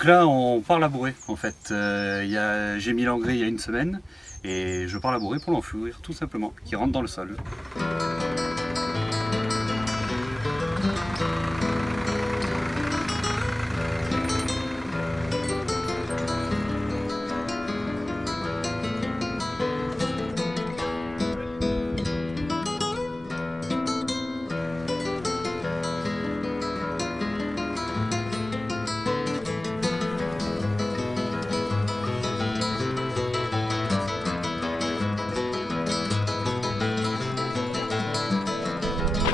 Donc là on part labourer en fait. J'ai mis l'engrais il y a une semaine et je pars labourer pour l'enfouir tout simplement, qui rentre dans le sol.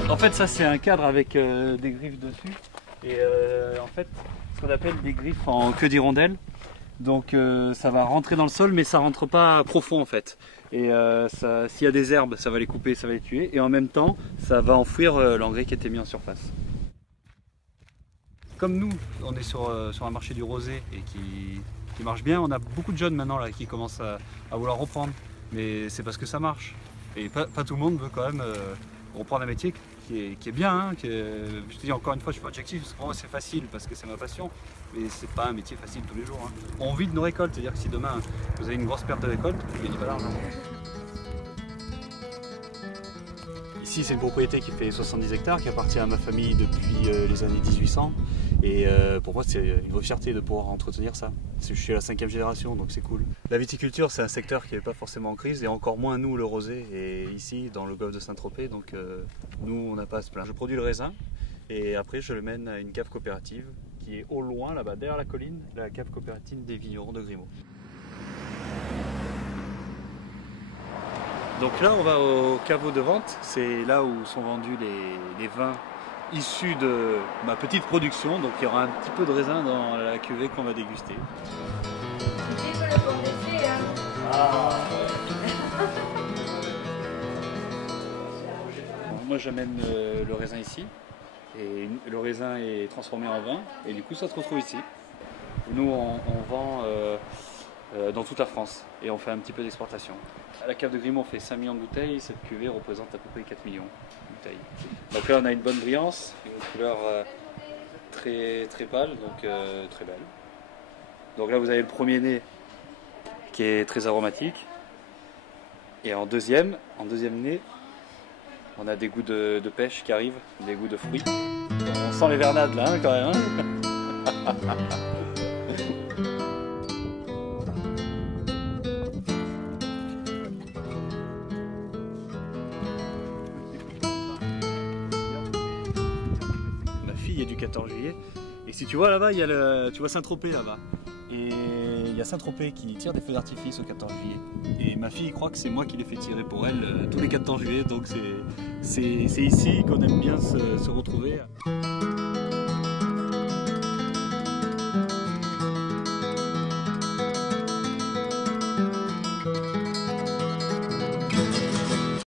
En fait ça c'est un cadre avec des griffes dessus et en fait ce qu'on appelle des griffes en queue d'hirondelle. Donc ça va rentrer dans le sol mais ça rentre pas profond en fait. Et s'il y a des herbes ça va les couper, ça va les tuer et en même temps ça va enfouir l'engrais qui était mis en surface. Comme nous on est sur un marché du rosé et qui marche bien, on a beaucoup de jeunes maintenant là, qui commencent à vouloir reprendre. Mais c'est parce que ça marche. Et pas tout le monde veut quand même reprendre un métier qui est bien, hein, je te dis encore une fois, je suis pas objectif, parce que pour moi c'est facile, parce que c'est ma passion, mais c'est pas un métier facile tous les jours. Hein. On vit de nos récoltes, c'est-à-dire que si demain vous avez une grosse perte de récolte, vous gagnez pas d'argent. Ici c'est une propriété qui fait 70 hectares, qui appartient à ma famille depuis les années 1800, et pour moi c'est une vraie fierté de pouvoir entretenir ça. Je suis à la 5e génération, donc c'est cool. La viticulture c'est un secteur qui n'est pas forcément en crise, et encore moins nous le rosé, et ici dans le golfe de Saint-Tropez, donc nous on n'a pas à se plaindre. Je produis le raisin, et après je le mène à une cave coopérative, qui est au loin là-bas, derrière la colline, la cave coopérative des vignerons de Grimaud. Donc là on va au caveau de vente, c'est là où sont vendus les vins issus de ma petite production, donc il y aura un petit peu de raisin dans la cuvée qu'on va déguster. Moi j'amène le raisin ici, et le raisin est transformé en vin, et du coup ça se retrouve ici. Nous on vend dans toute la France, et on fait un petit peu d'exportation. À la cave de Grimaud on fait 5 millions de bouteilles, cette cuvée représente à peu près 4 millions de bouteilles. Donc là on a une bonne brillance, une couleur très pâle, donc très belle. Donc là vous avez le premier nez qui est très aromatique, et en deuxième nez on a des goûts de pêche qui arrivent, des goûts de fruits. On sent les vernades là hein, quand même. Hein. Il y a du 14 juillet et si tu vois là-bas il y a tu vois Saint-Tropez là-bas et il y a Saint-Tropez qui tire des feux d'artifice au 14 juillet et ma fille croit que c'est moi qui les fais tirer pour elle tous les 14 juillet, donc c'est ici qu'on aime bien se retrouver.